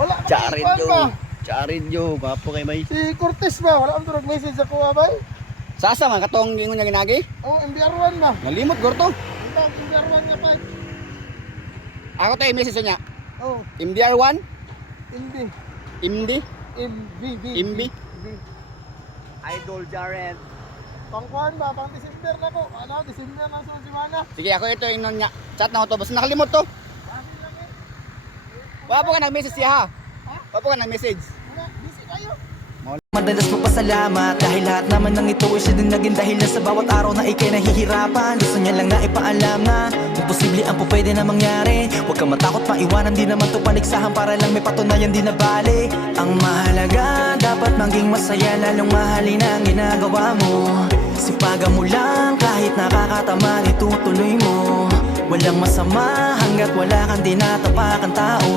Wala pa Charid kay yo. ba? Charid yo. Gwapo kay may. Si Cortez ba? Wala ang turag message ako abay. Sasa man katong gingon niya ginagi? Oh, MBR1 ba? Nalimot gorto. Ito, MBR1 nga pa. Ako tayo message niya. Oh, MDR1, hindi. MD, MB. MB. Idol Jared. Pangkuhan ba? Pang December na ko. Ano? December na sa semana. Sige, ako ito yung niya. Chat na ko to. Basta nakalimot to. Bakit lang eh? Wapo ka nag-message siya ha. Wapo ka nag-message. Wala, busy kayo. Madalas magpasalamat dahil lahat naman ng ito ay siya din naging dahilan sa bawat araw na ikay nahihirapan. Gusto niya lang na ipaalam na kung posible ang pupwede na mangyari. Huwag kang matakot pang iwanan, di naman to paligsahan para lang may patunayan di na bali. Ang mahalaga dapat maging masaya, lalong mahalin ang ginagawa mo. Sipagan mo lang kahit nakakatamad, itutuloy mo. Walang masama hanggat wala kang dinatapakan tao.